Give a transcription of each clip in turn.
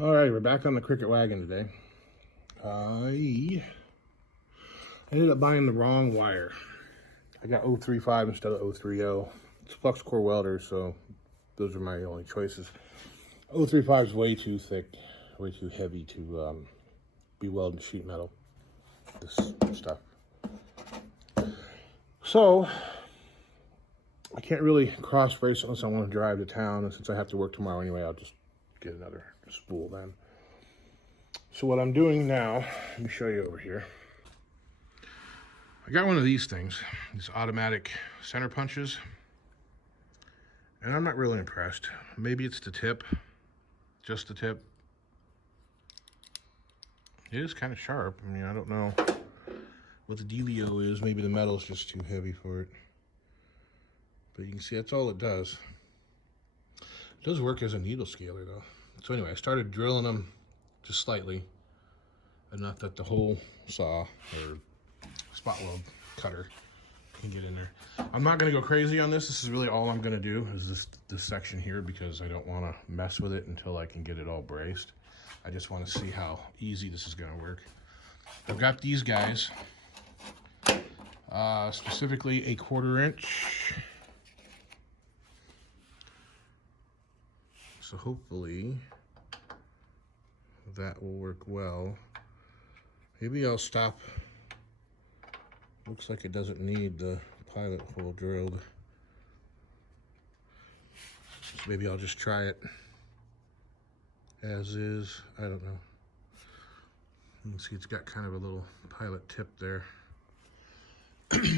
All right, we're back on the Cricket wagon today. I ended up buying the wrong wire. I got 035 instead of 030. It's flux core welder, so those are my only choices. 035 is way too thick, way too heavy to be welding sheet metal, this stuff. So I can't really cross brace unless I want to drive to town, and since I have to work tomorrow anyway, I'll just get another spool then. So what I'm doing now, let me show you over here. I got one of these things, these automatic center punches, and I'm not really impressed. Maybe it's the tip, just the tip. It is kind of sharp. I mean, I don't know what the dealio is. Maybe the metal's just too heavy for it. But you can see that's all it does. It does work as a needle scaler though. So anyway, I started drilling them just slightly, enough that the whole saw or spot weld cutter can get in there. I'm not gonna go crazy on this. This is really all I'm gonna do is this section here, because I don't wanna mess with it until I can get it all braced. I just wanna see how easy this is gonna work. I've got these guys, specifically a 1/4 inch. So hopefully that will work well. Maybe I'll stop. Looks like it doesn't need the pilot hole drilled. So maybe I'll just try it as is. I don't know. You can see it's got kind of a little pilot tip there.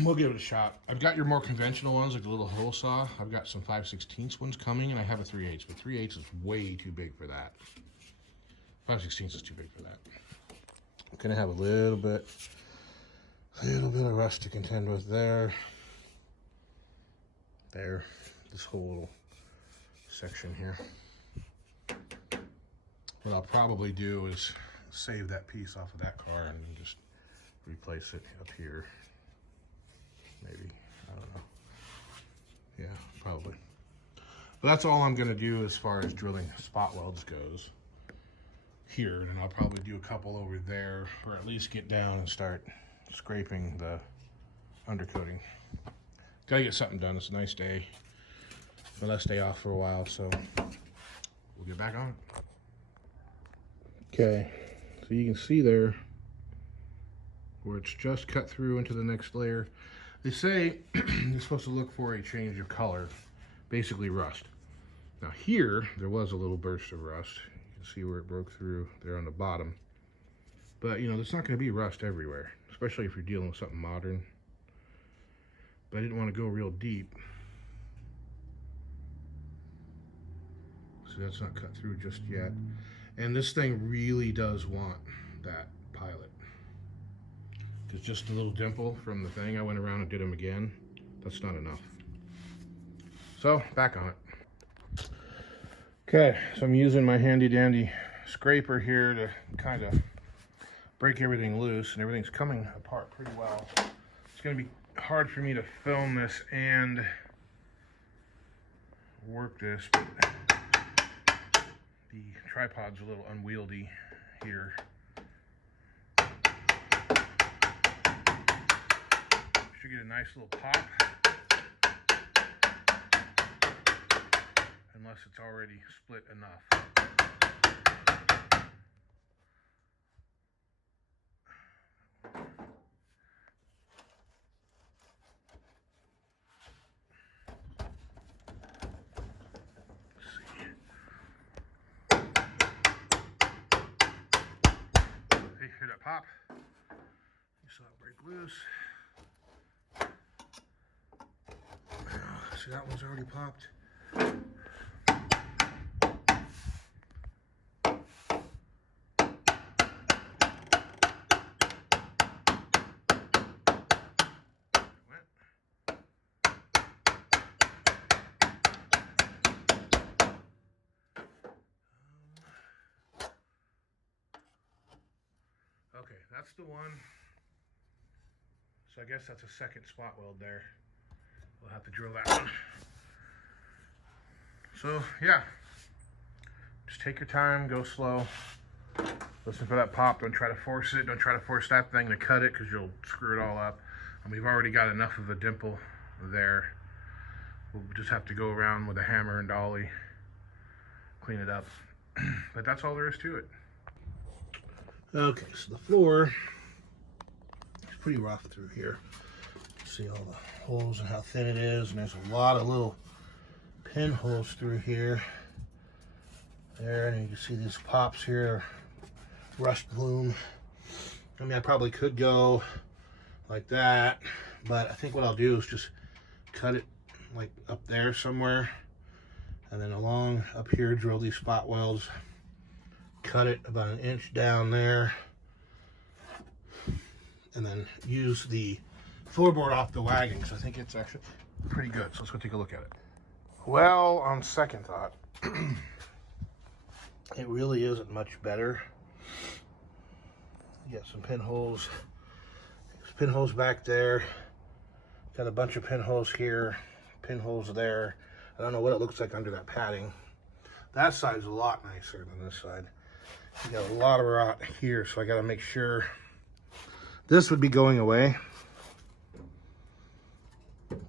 We'll give it a shot. I've got your more conventional ones, like the little hole saw. I've got some 5/16 ones coming, and I have a 3/8, but 3/8 is way too big for that. 5/16 is too big for that. I'm gonna have a little bit of rust to contend with there. This whole little section here. What I'll probably do is save that piece off of that car and then just replace it up here. Maybe, I don't know. Yeah, probably. But that's all I'm gonna do as far as drilling spot welds goes here, and I'll probably do a couple over there, or at least get down and start scraping the undercoating. Gotta get something done. It's a nice day. My last day off for a while, so we'll get back on it. Okay, so you can see there where it's just cut through into the next layer. They say you're supposed to look for a change of color, basically rust. Now here, there was a little burst of rust. You can see where it broke through there on the bottom. But you know, there's not gonna be rust everywhere, especially if you're dealing with something modern. But I didn't want to go real deep. So that's not cut through just yet. And this thing really does want that pilot. Because just a little dimple from the thing, I went around and did them again. That's not enough. So, back on it. Okay, so I'm using my handy dandy scraper here to kind of break everything loose, and everything's coming apart pretty well. It's going to be hard for me to film this and work this, but the tripod's a little unwieldy here. Should get a nice little pop, unless it's already split enough. Hear that pop? You saw it break loose. See, that one's already popped. Okay, that's the one. So I guess that's a second spot weld there. We'll have to drill that one. So yeah, just take your time, go slow. Listen for that pop. Don't try to force it. Don't try to force that thing to cut it because you'll screw it all up. And we've already got enough of a dimple there. We'll just have to go around with a hammer and dolly, clean it up. But that's all there is to it. Okay, so the floor is pretty rough through here. See all the holes and how thin it is, and there's a lot of little pinholes through here. There, and you can see these pops here, rust bloom. I mean, I probably could go like that, but I think what I'll do is just cut it like up there somewhere, and then along up here, drill these spot welds, cut it about an inch down there, and then use the floorboard off the wagon, because I think it's actually pretty good. So let's go take a look at it. Well, on second thought, it really isn't much better. You got some pinholes. There's pinholes back there. Got a bunch of pinholes here, pinholes there. I don't know what it looks like under that padding. That side's a lot nicer than this side. You got a lot of rot here, so I got to make sure this would be going away.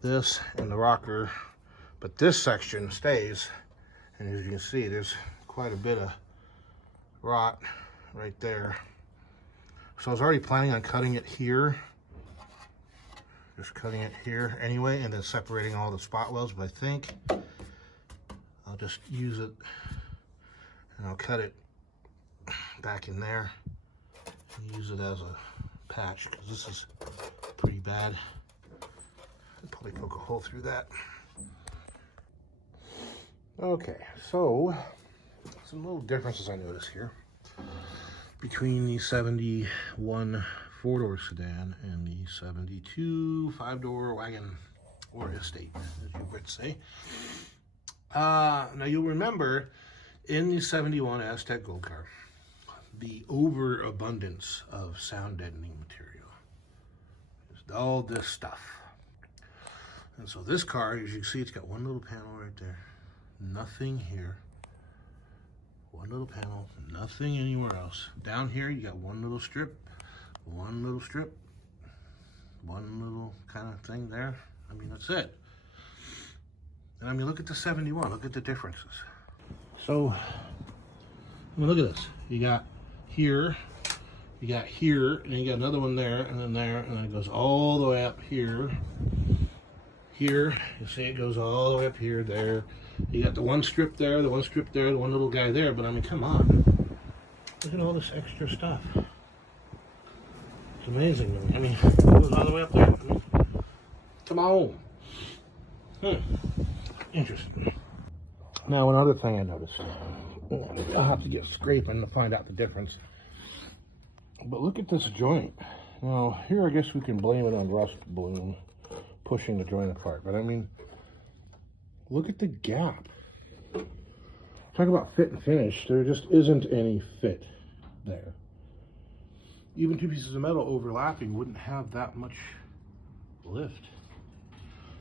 This and the rocker, but this section stays. And as you can see, there's quite a bit of rot right there. So I was already planning on cutting it here. Just cutting it here anyway, and then separating all the spot welds, but I think I'll just use it and I'll cut it back in there and use it as a patch, because this is pretty bad. I'll probably poke a hole through that. Okay, so some little differences I notice here between the 71 four-door sedan and the 72 five-door wagon, or estate, as you would say. Now you'll remember in the 71 Aztec Gold car, the overabundance of sound deadening material. Just all this stuff. And so this car, as you can see, it's got one little panel right there. Nothing here. One little panel, nothing anywhere else. Down here, you got one little strip, one little strip, one little kind of thing there. I mean, that's it. And I mean, look at the 71, look at the differences. So, I mean, look at this. You got here, and you got another one there, and then it goes all the way up here. Here, you see it goes all the way up here, there. You got the one strip there, the one strip there, the one little guy there, but I mean, come on. Look at all this extra stuff. It's amazing to me. I mean, it goes all the way up there. I mean, come on. Interesting. Now, another thing I noticed. I'll have to get scraping to find out the difference. But look at this joint. Now, here I guess we can blame it on rust bloom pushing the joint apart. But I mean, look at the gap. Talk about fit and finish. There just isn't any fit there. Even two pieces of metal overlapping wouldn't have that much lift.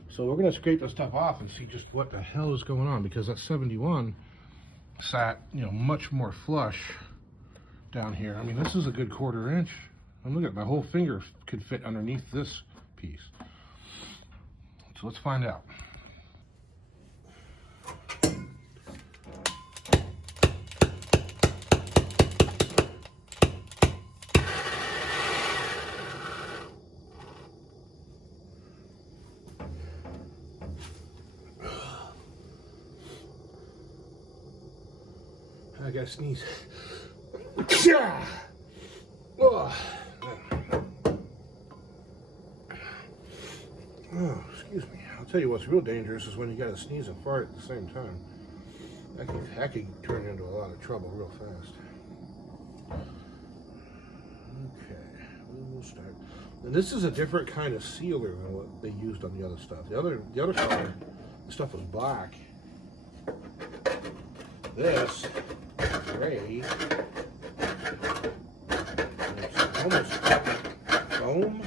So we're going to scrape this stuff off and see just what the hell is going on, because that 71 sat, you know, much more flush down here. I mean, this is a good 1/4 inch. And look at my whole finger could fit underneath this piece. So let's find out. I gotta sneeze. Oh, excuse me. I'll tell you what's real dangerous is when you gotta sneeze and fart at the same time. That could turn into a lot of trouble real fast. Okay, we'll start. And this is a different kind of sealer than what they used on the other stuff. The other color, the stuff was black. This gray. It's almost foam.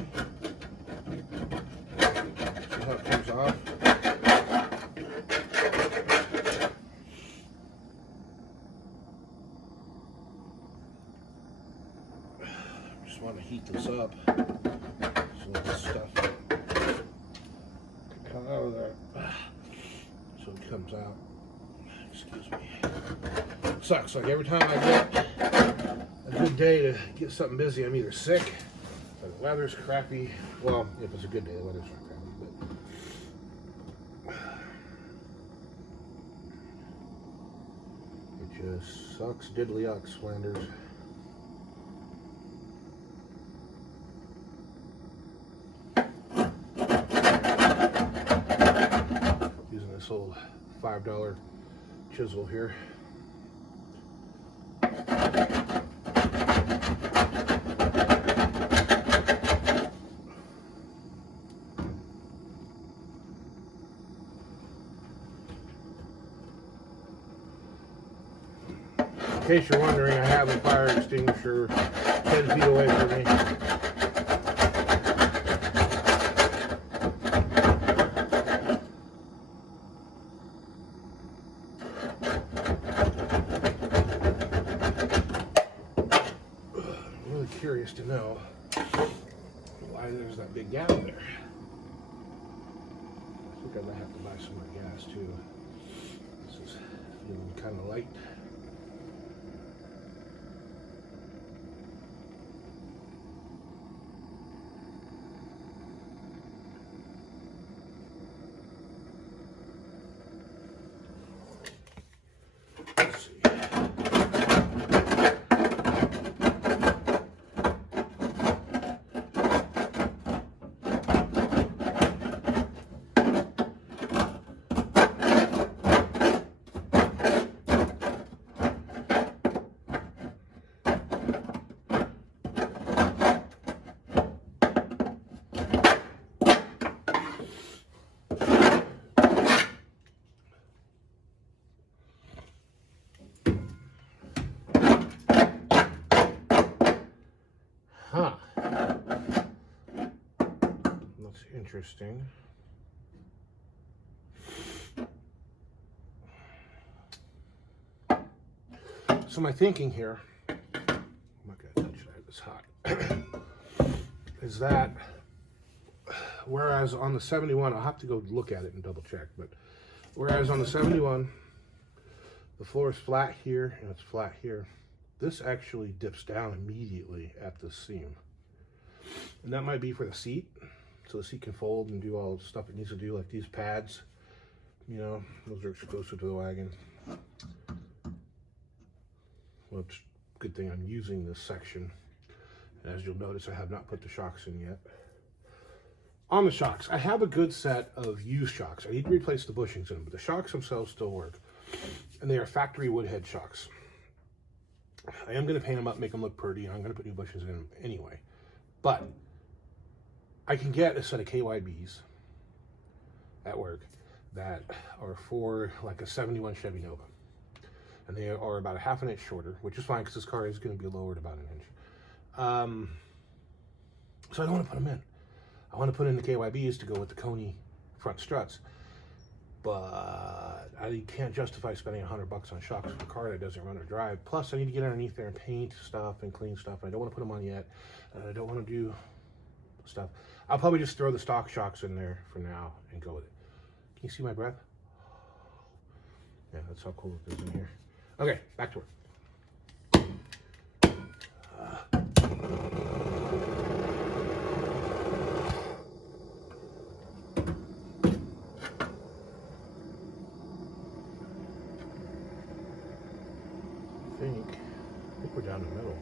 See how it comes off? just want to heat this up so this stuff can come out of there. So it comes out. Excuse me. Sucks. Like every time I get a good day to get something busy, I'm either sick or the weather's crappy. Well, if it's a good day, the weather's not crappy, but it just sucks diddly-ucks, Flanders. Using this old $5 chisel here. In case you're wondering, I have a fire extinguisher 10 feet away from me. I'm really curious to know why there's that big gap there. I think I might have to buy some more gas too. This is feeling kind of light. Huh. That's interesting. So my thinking here, I'm not going to touch that, it's hot, is that whereas on the 71, I'll have to go look at it and double check, but whereas on the 71, the floor is flat here and it's flat here, this actually dips down immediately at the seam. And that might be for the seat, so the seat can fold and do all the stuff it needs to do, like these pads, you know, those are exclusive to the wagon. Well, it's a good thing I'm using this section. And as you'll notice, I have not put the shocks in yet. On the shocks, I have a good set of used shocks. I need to replace the bushings in them, but the shocks themselves still work. And they are factory wood head shocks. I am going to paint them up, make them look pretty, and I'm going to put new bushings in them anyway. But I can get a set of KYBs at work that are for like a 71 Chevy Nova. And they are about a half an inch shorter, which is fine because this car is going to be lowered about an inch. So I don't want to put them in. I want to put in the KYBs to go with the Coney front struts. But I can't justify spending $100 on shocks for a car that doesn't run or drive. Plus, I need to get underneath there and paint stuff and clean stuff. I don't want to put them on yet. I don't want to do stuff. I'll probably just throw the stock shocks in there for now and go with it. Can you see my breath? Yeah, that's how cool it is in here. Okay, back to work. I think we're down the middle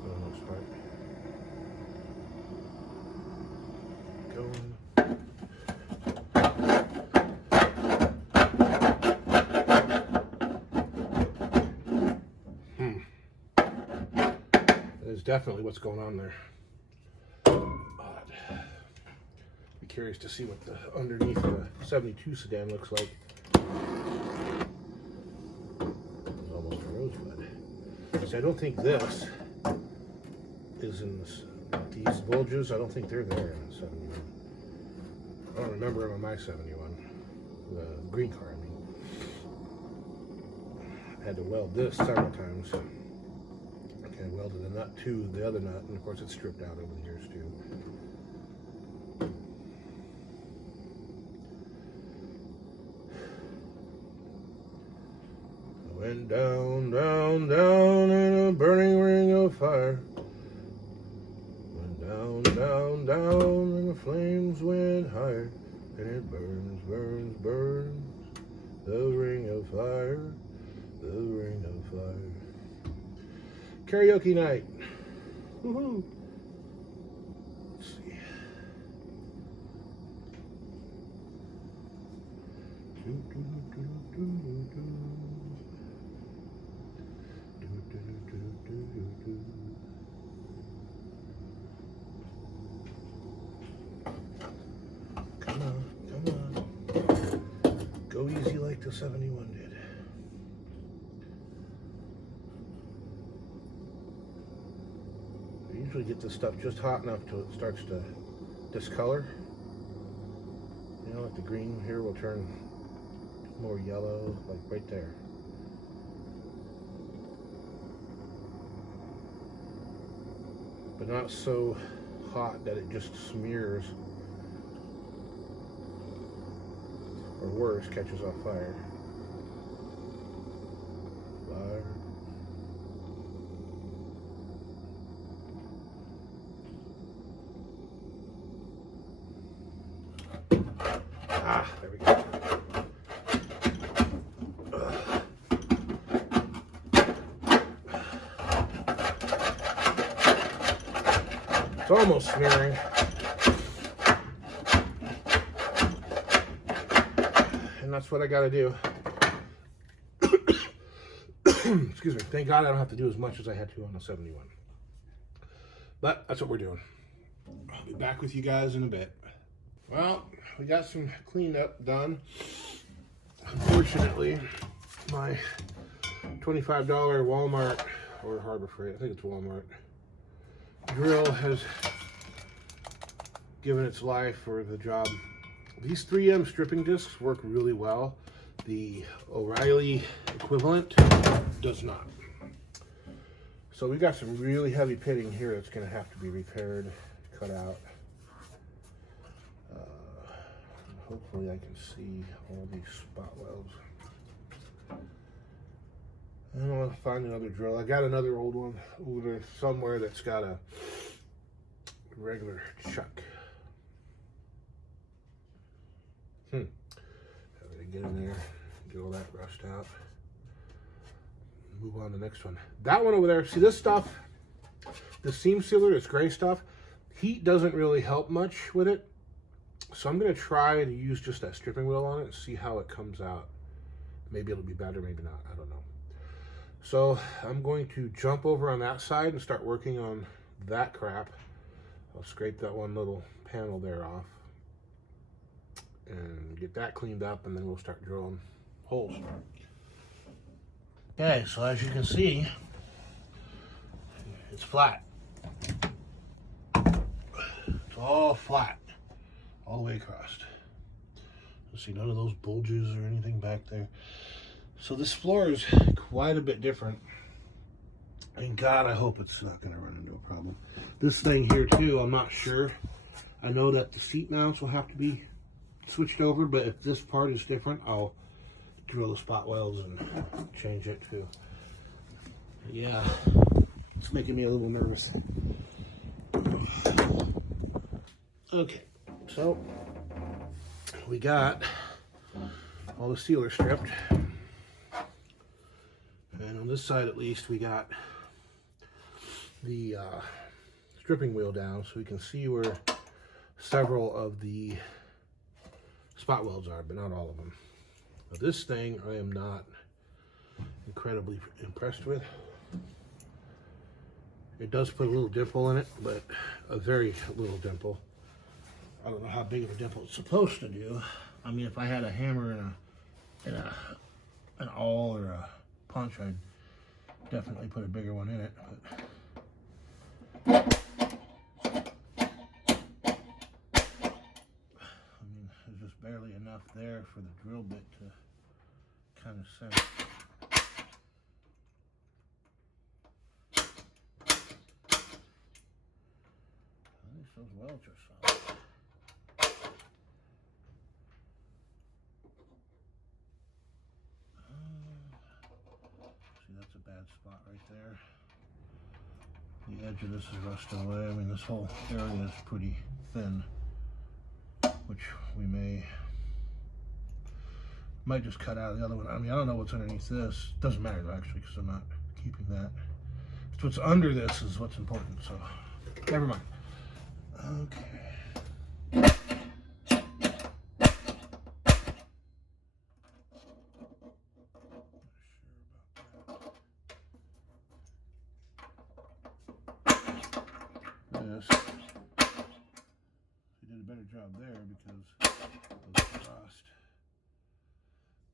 for the most part. Going. That is definitely what's going on there. But be curious to see what the underneath the 72 sedan looks like. Almost a rosebud. So I don't think this is in this, these bulges. I don't think they're there in the 71. I don't remember them on my 71. The green car, I mean. I had to weld this several times. Okay, I welded a nut to the other nut, and of course it's stripped out over the years too. I went down, down, down in a burning ring of fire. Went down, down, down, and the flames went higher. And it burns, burns, burns, the ring of fire, the ring of fire. Karaoke night. Woohoo! Let's see. Come on, come on. Go easy like the 71 did. I usually get this stuff just hot enough till it starts to discolor. You know, like the green here will turn more yellow, like right there. But not so hot that it just smears, or worse, catches on fire. Fire. Ah, there we go. It's almost smearing. And that's what I gotta do. Excuse me. Thank God I don't have to do as much as I had to on the 71. But that's what we're doing. I'll be back with you guys in a bit. Well, we got some cleanup done. Unfortunately, my $25 Walmart or Harbor Freight, I think it's Walmart, drill has given its life for the job. These 3M stripping discs work really well. The O'Reilly equivalent does not. So we got some really heavy pitting here that's going to have to be repaired, cut out. Hopefully I can see all these spot welds. I don't want to find another drill. I got another old one over there somewhere that's got a regular chuck. How did I get in there, get all that rushed out, move on to the next one. That one over there, see this stuff, the seam sealer, this gray stuff, heat doesn't really help much with it. So I'm going to try to use just that stripping wheel on it and see how it comes out. Maybe it'll be better, maybe not, I don't know. So I'm going to jump over on that side and start working on that crap. I'll scrape that one little panel there off and get that cleaned up, and then we'll start drilling holes. Okay, so as you can see, it's flat. It's all flat, all the way across. You'll see none of those bulges or anything back there. So this floor is quite a bit different. And God, I hope it's not going to run into a problem. This thing here too, I'm not sure. I know that the seat mounts will have to be switched over, but if this part is different, I'll drill the spot welds and change it too. Yeah, it's making me a little nervous. Okay, so we got all the sealer stripped. And on this side at least, we got the stripping wheel down so we can see where several of the spot welds are, but not all of them. Now this thing I am not incredibly impressed with. It does put a little dimple in it, but a very little dimple. I don't know how big of a dimple it's supposed to do. I mean, if I had a hammer and an awl or a punch, I'd definitely put a bigger one in it. But I mean, there's just barely enough there for the drill bit to kind of send. those welds are solid. See, that's a bad spot right there. The edge of this is rusting away. I mean, this whole area is pretty thin, which we might just cut out the other one. I mean, I don't know what's underneath this. Doesn't matter though, actually, because I'm not keeping that. It's what's under this is what's important, so never mind. Okay. This. They did a better job there because of the frost.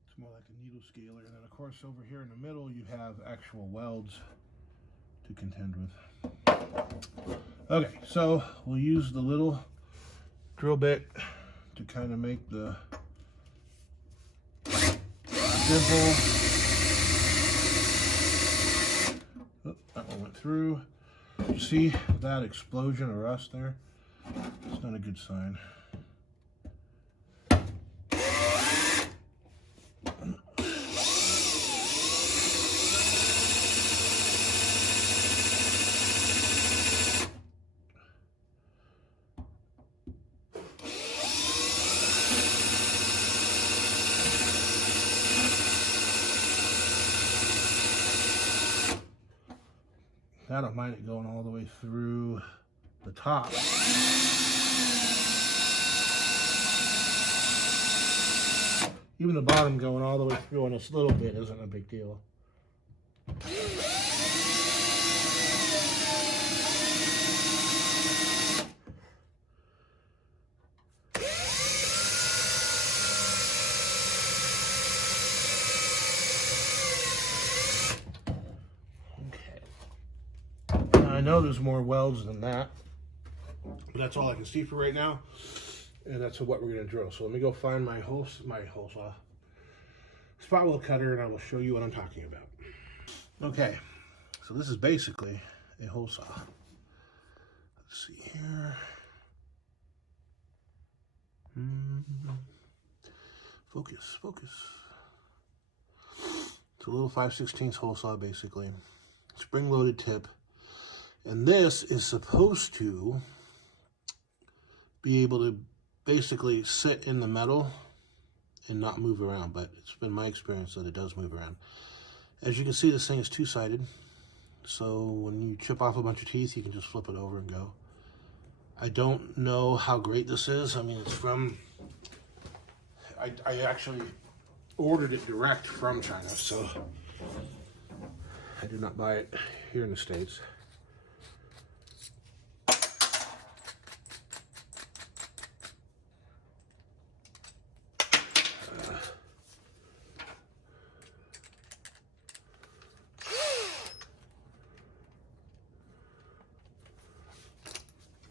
It's more like a needle scaler. And then of course over here in the middle you have actual welds to contend with. Okay, so we'll use the little drill bit to kind of make the dimple. Oh, that one went through. You see that explosion of rust there? It's not a good sign. I don't mind it going all the way through the top. Even the bottom going all the way through on this little bit isn't a big deal. I know there's more welds than that, but that's all I can see for right now, and that's what we're going to drill. So let me go find my hole saw, spot weld cutter, and I will show you what I'm talking about. Okay, so this is basically a hole saw. Let's see here. Focus. It's a little 5/16 hole saw, basically. Spring-loaded tip. And this is supposed to be able to basically sit in the metal and not move around, but it's been my experience that it does move around. As you can see, this thing is two-sided, so when you chip off a bunch of teeth, you can just flip it over and go. I don't know how great this is. I mean, it's from, I actually ordered it direct from China, so I did not buy it here in the States.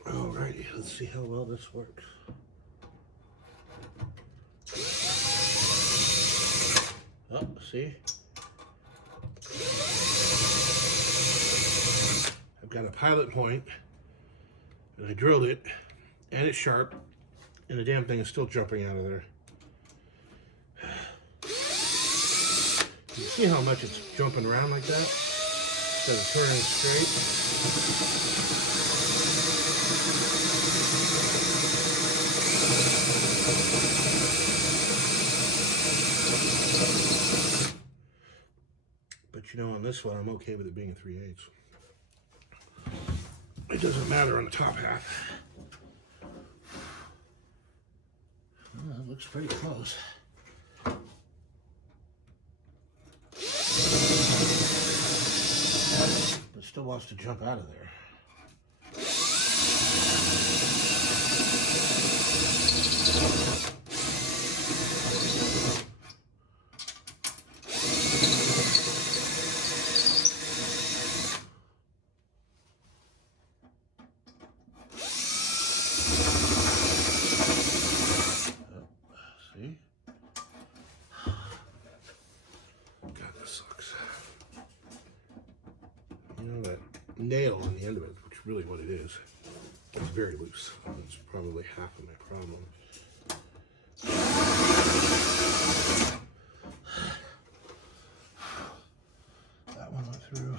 Alrighty, let's see how well this works. Oh, see? I've got a pilot point, and I drilled it, and it's sharp, and the damn thing is still jumping out of there. You see how much it's jumping around like that? Instead of turning straight. But you know, on this one, I'm okay with it being a 3/8. It doesn't matter on the top half. Well, that looks pretty close. But it still wants to jump out of there. See? God, this sucks. You know that nail on the end of it, which is really what it is. It's very loose. That's probably half of my problem. That one went through.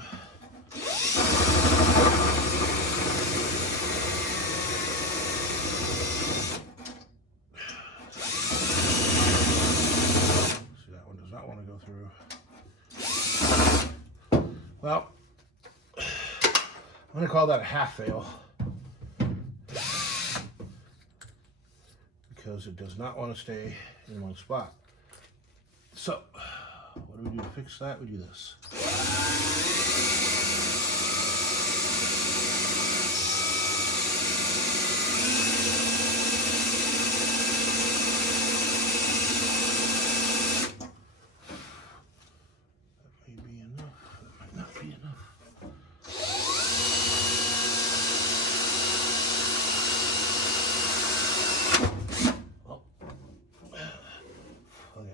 See, that one does not want to go through. Well, I'm going to call that a half fail. Because it does not want to stay in one spot. So, what do we do to fix that? We do this. That may be enough. That might not be enough.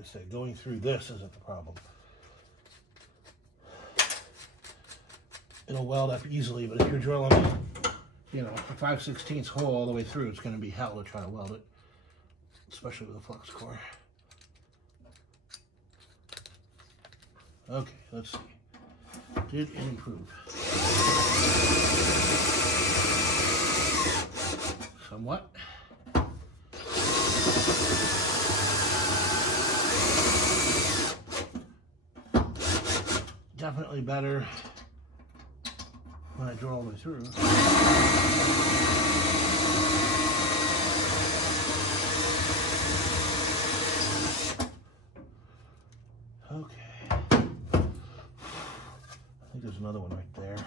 Say, going through this isn't the problem. It'll weld up easily, but if you're drilling, you know, a 5/16 hole all the way through, it's going to be hell to try to weld it, especially with a flux core. Okay, let's see. Did it improve? Somewhat. Definitely better when I drill all the way through. Okay. I think there's another one right there.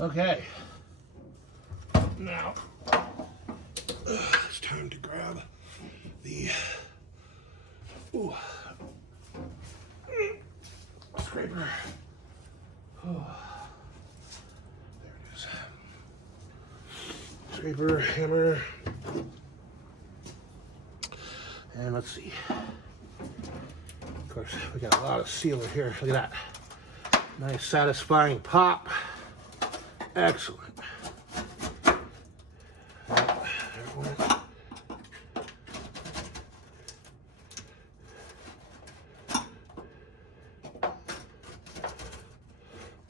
Okay, now it's time to grab the scraper. Oh, there it is. Scraper, hammer, and let's see. Of course, we got a lot of sealer here. Look at that. Nice, satisfying pop. Excellent.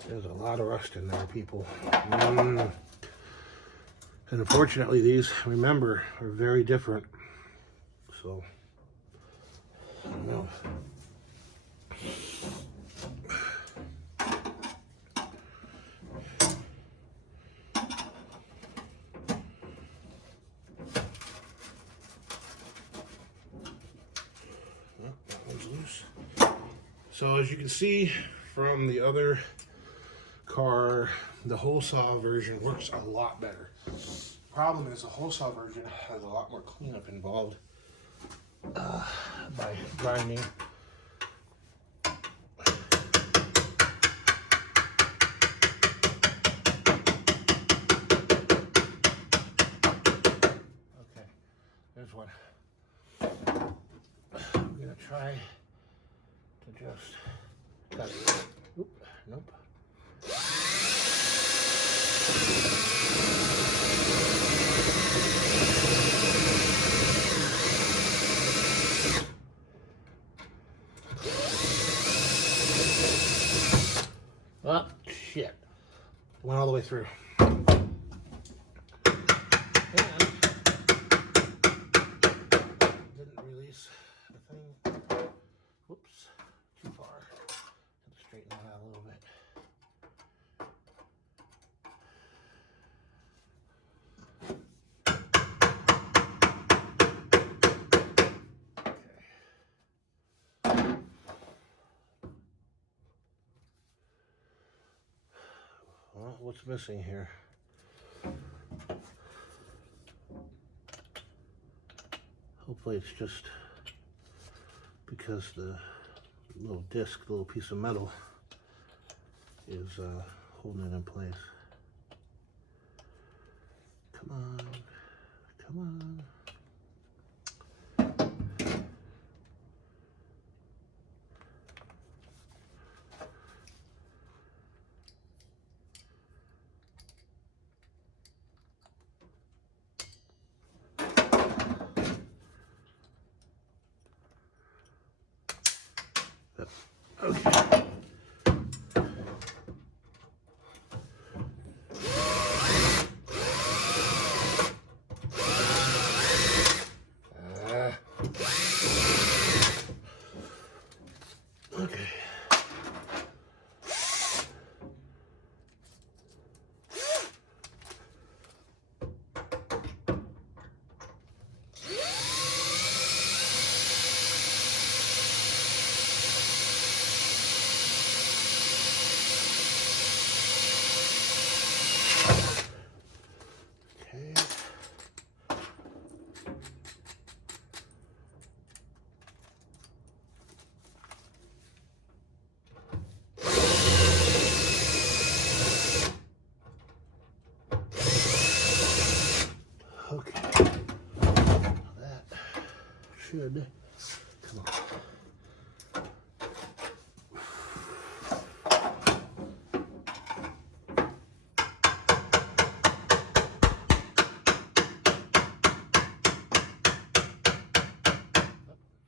There's a lot of rust in there, people. And unfortunately, these, remember, are very different. So, I don't know. So as you can see from the other car, the hole saw version works a lot better. Problem is the hole saw version has a lot more cleanup involved by grinding. Okay, there's one. I'm gonna try to just cut it. Oop, nope. Oh, shit. Went all the way through. And didn't release the thing. Whoops, too far. Have to straighten that out a little bit. Well, what's missing here? Hopefully it's just because the little disc, the little piece of metal is holding it in place. Come on, come on. Okay. Okay. Okay. That should come on.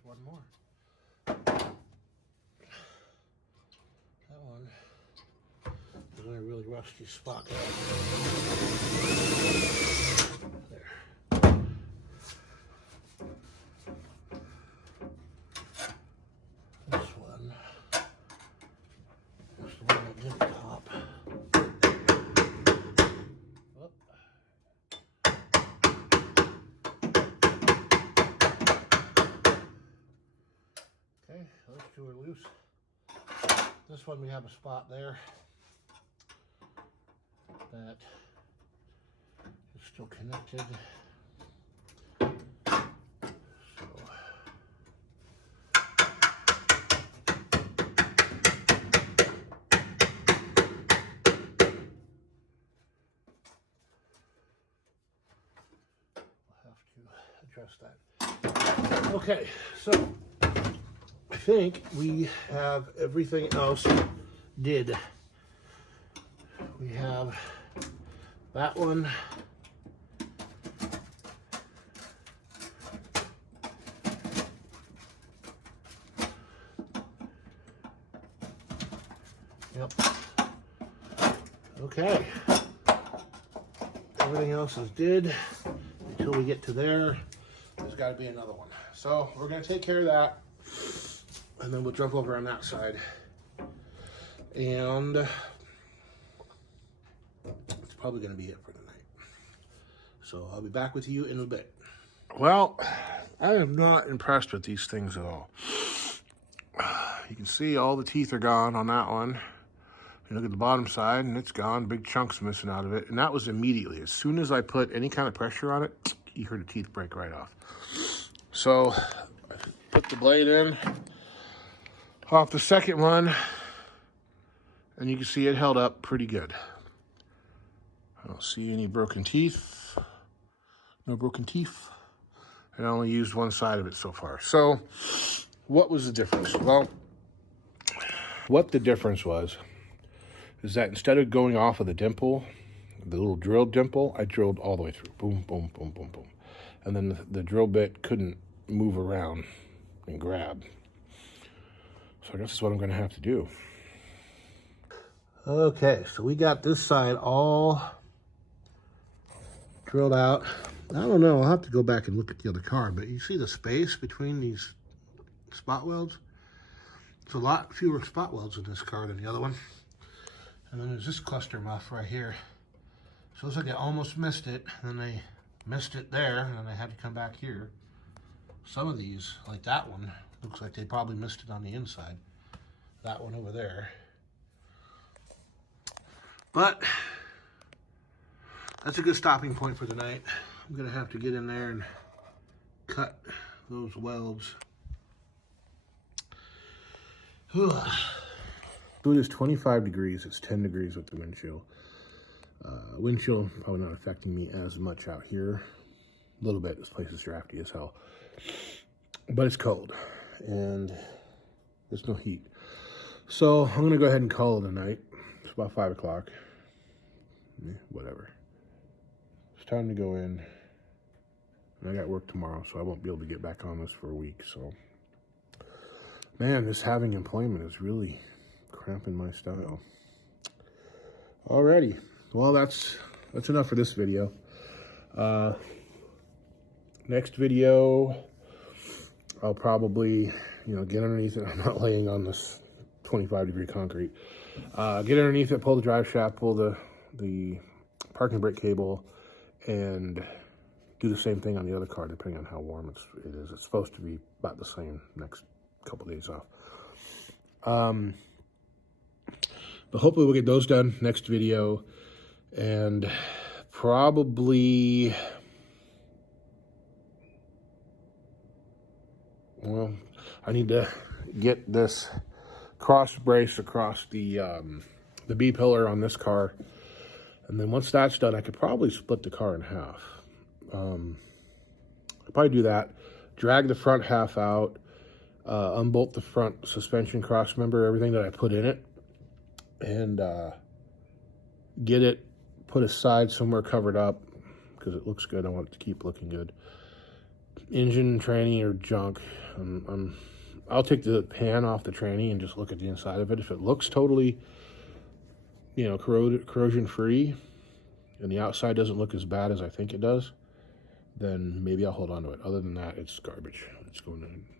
One more. That one is in a really rusty spot. There. This one is the one that didn't pop. Oh. Okay, those two are loose. This one we have a spot there that is still connected. Address that. Okay, so I think we have everything else did. We have that one. Yep. Okay. Everything else is did. Until we get to there, there's got to be another one. So we're going to take care of that, and then we'll jump over on that side. And it's probably going to be it for tonight. So I'll be back with you in a bit. Well, I am not impressed with these things at all. You can see all the teeth are gone on that one. You look at the bottom side, and it's gone. Big chunks missing out of it. And that was immediately. As soon as I put any kind of pressure on it, you heard the teeth break right off. So I put the blade in off the second one, and you can see it held up pretty good. I don't see any broken teeth. No broken teeth. And I only used one side of it so far. So what was the difference? Well, what the difference was is that instead of going off of the dimple, the little drill dimple, I drilled all the way through. Boom, boom, boom, boom, boom. And then the drill bit couldn't move around and grab. So I guess that's what I'm going to have to do. Okay, so we got this side all drilled out. I don't know, I'll have to go back and look at the other car, but you see the space between these spot welds? There's a lot fewer spot welds in this car than the other one. And then there's this cluster muff right here. So it looks like they almost missed it, and then they missed it there, and then they had to come back here. Some of these, like that one, looks like they probably missed it on the inside. That one over there. But that's a good stopping point for tonight. I'm gonna have to get in there and cut those welds. So it is 25 degrees. It's 10 degrees with the wind chill. Wind chill probably not affecting me as much out here. A little bit. This place is drafty as hell. But it's cold. And there's no heat. So I'm going to go ahead and call it a night. It's about 5 o'clock. Whatever. It's time to go in. And I got work tomorrow, so I won't be able to get back on this for a week. So Man, this having employment is really cramping my style. Alrighty, well that's enough for this video. Next video, I'll probably, get underneath it. I'm not laying on this 25-degree concrete. Get underneath it, pull the drive shaft, pull the parking brake cable, and do the same thing on the other car, depending on how warm it is. It's supposed to be about the same next couple days off. But hopefully we'll get those done next video, and probably, well, I need to get this cross brace across the B-pillar on this car, and then once that's done, I could probably split the car in half. I'll probably do that, drag the front half out, unbolt the front suspension cross member, everything that I put in it, and get it put aside somewhere covered up because it looks good. I want it to keep looking good. Engine, tranny, or junk. I'll take the pan off the tranny and just look at the inside of it. If it looks totally, corrosion free, and the outside doesn't look as bad as I think it does, then maybe I'll hold on to it. Other than that, it's garbage.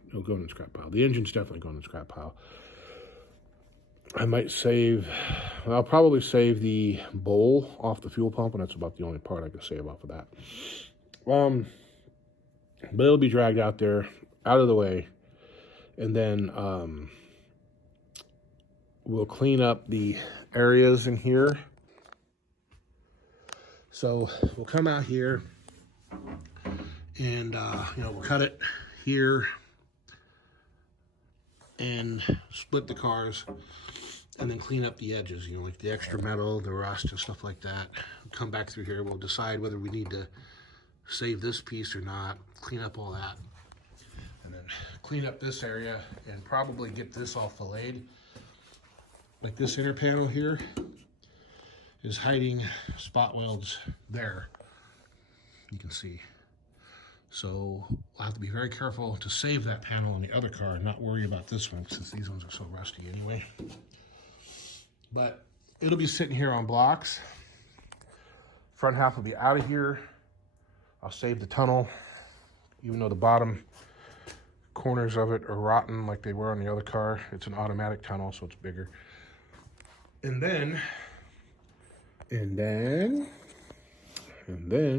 It'll go in the scrap pile. The engine's definitely going in the scrap pile. I'll probably save the bowl off the fuel pump, and that's about the only part I can save off of that. But it'll be dragged out there, out of the way, and then we'll clean up the areas in here. So we'll come out here and we'll cut it here and split the cars, and then clean up the edges, like the extra metal, the rust, and stuff like that. Come back through here. We'll decide whether we need to save this piece or not, clean up all that, and then clean up this area and probably get this all filleted. Like this inner panel here is hiding spot welds there, you can see. So we'll have to be very careful to save that panel on the other car and not worry about this one, since these ones are so rusty anyway. But it'll be sitting here on blocks. Front half will be out of here. I'll save the tunnel, even though the bottom corners of it are rotten like they were on the other car. It's an automatic tunnel, so it's bigger. And then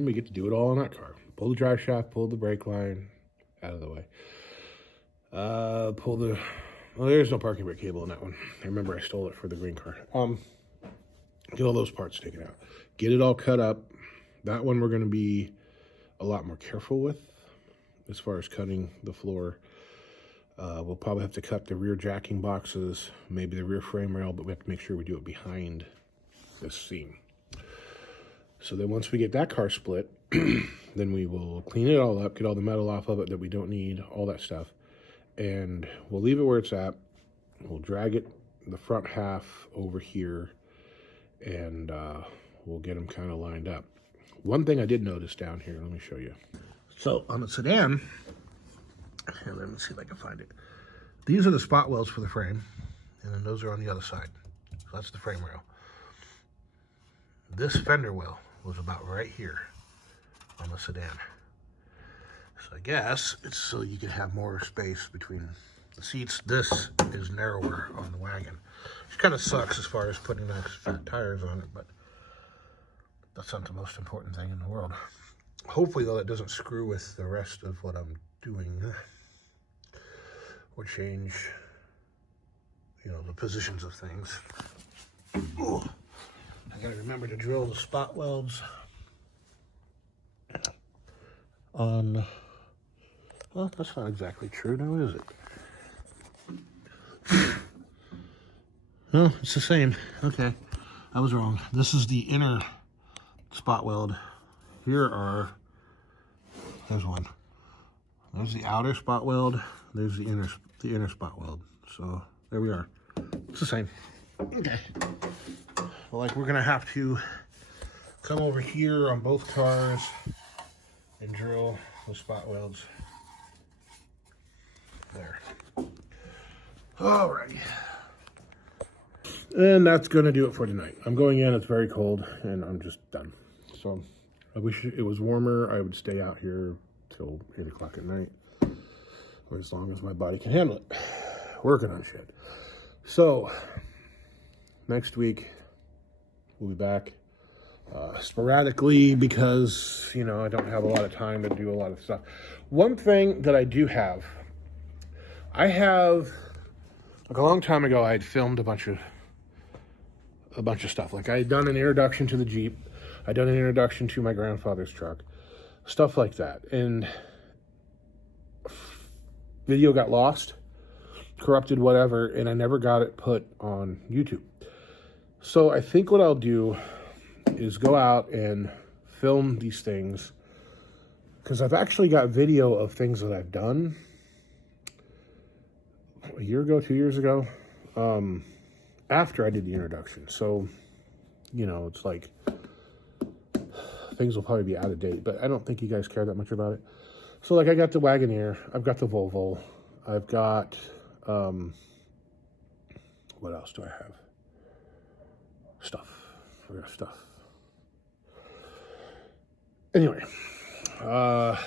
we get to do it all on that car. Pull the drive shaft, pull the brake line out of the way. Well, there's no parking brake cable in that one. I remember I stole it for the green car. Get all those parts taken out. Get it all cut up. That one we're going to be a lot more careful with as far as cutting the floor. We'll probably have to cut the rear jacking boxes, maybe the rear frame rail, but we have to make sure we do it behind this seam. So then once we get that car split, then we will clean it all up, get all the metal off of it that we don't need, all that stuff. And we'll leave it where it's at. We'll drag it, the front half over here, and we'll get them kind of lined up. One thing I did notice down here, let me show you. So on the sedan, here, let me see if I can find it. These are the spot welds for the frame, and then those are on the other side. So that's the frame rail. This fender well was about right here on the sedan. So I guess it's so you can have more space between the seats. This is narrower on the wagon, which kind of sucks as far as putting nice fat tires on it, but that's not the most important thing in the world. Hopefully, though, that doesn't screw with the rest of what I'm doing or change, the positions of things. Ooh. I gotta remember to drill the spot welds on, well, that's not exactly true now, is it? No, it's the same. Okay, I was wrong. This is the inner spot weld. There's one. There's the outer spot weld. There's the inner spot weld. So there we are. It's the same. Okay. Well, like, we're gonna have to come over here on both cars and drill the spot welds there. Alrighty. And that's going to do it for tonight. I'm going in. It's very cold, and I'm just done. So I wish it was warmer. I would stay out here till 8 o'clock at night, or as long as my body can handle it. Working on shit. So next week we'll be back sporadically because, you know, I don't have a lot of time to do a lot of stuff. One thing that I do have, like a long time ago, I had filmed a bunch of stuff. Like I had done an introduction to the Jeep. I'd done an introduction to my grandfather's truck. Stuff like that. And video got lost, corrupted, whatever, and I never got it put on YouTube. So I think what I'll do is go out and film these things, because I've actually got video of things that I've done a year ago, 2 years ago, after I did the introduction. So, you know, it's like things will probably be out of date, but I don't think you guys care that much about it. So like I got the Wagoneer, I've got the Volvo, I've got, what else do I have? Stuff. I got stuff. Anyway, but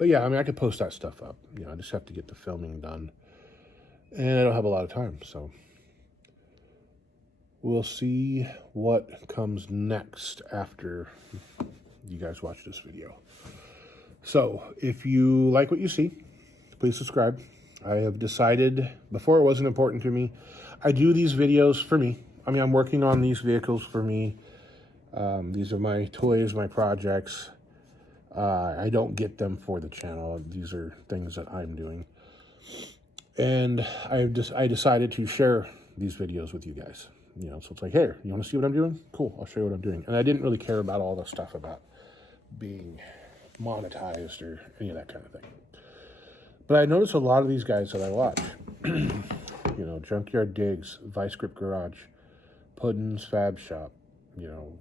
yeah, I mean, I could post that stuff up. You know, I just have to get the filming done, and I don't have a lot of time, so we'll see what comes next after you guys watch this video. So if you like what you see, please subscribe. I have decided, before it wasn't important to me, I do these videos for me. I mean, I'm working on these vehicles for me. These are my toys, my projects. I don't get them for the channel. These are things that I'm doing. And I decided to share these videos with you guys. You know, so it's like, hey, you want to see what I'm doing? Cool, I'll show you what I'm doing. And I didn't really care about all the stuff about being monetized or any of that kind of thing. But I noticed a lot of these guys that I watch, you know, Junkyard Digs, Vice Grip Garage, Puddin's Fab Shop, you know,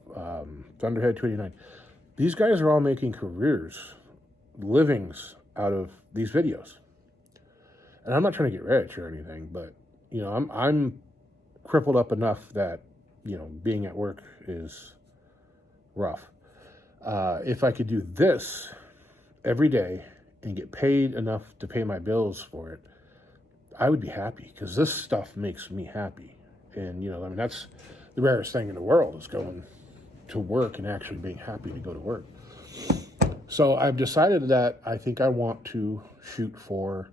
Thunderhead 29. These guys are all making careers, livings out of these videos. And I'm not trying to get rich or anything, but, you know, I'm crippled up enough that, you know, being at work is rough. If I could do this every day and get paid enough to pay my bills for it, I would be happy, because this stuff makes me happy. And, you know, I mean, that's the rarest thing in the world, is going to work and actually being happy to go to work. So I've decided that I think I want to shoot for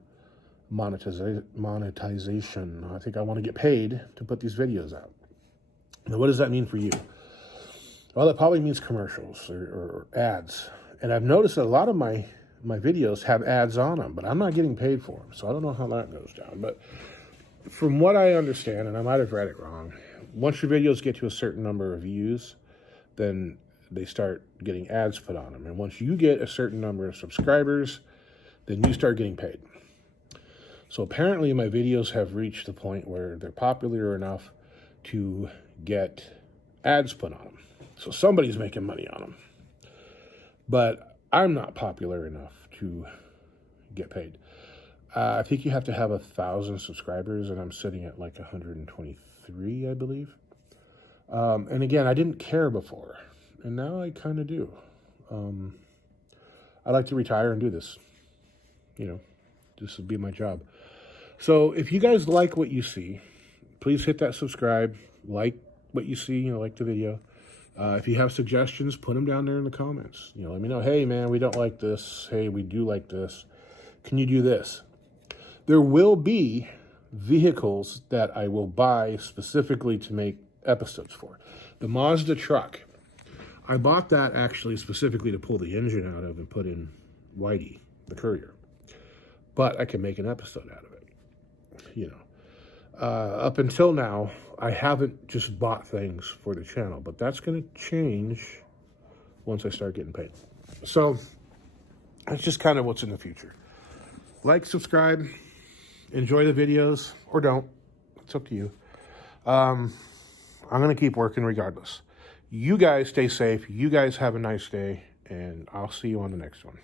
monetization. I think I want to get paid to put these videos out. Now, what does that mean for you? Well, that probably means commercials or ads. And I've noticed that a lot of my videos have ads on them, but I'm not getting paid for them. So I don't know how that goes down. But from what I understand, and I might have read it wrong, once your videos get to a certain number of views, then they start getting ads put on them. And once you get a certain number of subscribers, then you start getting paid. So apparently my videos have reached the point where they're popular enough to get ads put on them. So somebody's making money on them. But I'm not popular enough to get paid. I think you have to have 1,000 subscribers, and I'm sitting at like 123, I believe. And again, I didn't care before, and now I kind of do. I'd like to retire and do this. You know, this would be my job. So if you guys like what you see, please hit that subscribe, like what you see, you know, like the video. If you have suggestions, put them down there in the comments. You know, let me know, hey man, we don't like this. Hey, we do like this. Can you do this? There will be vehicles that I will buy specifically to make episodes for. The Mazda truck, I bought that actually specifically to pull the engine out of and put in Whitey, the Courier. But I can make an episode out of it. You know, up until now, I haven't just bought things for the channel, but that's going to change once I start getting paid. So that's just kind of what's in the future. Like, subscribe, enjoy the videos, or don't. It's up to you. I'm going to keep working regardless. You guys stay safe. You guys have a nice day, and I'll see you on the next one.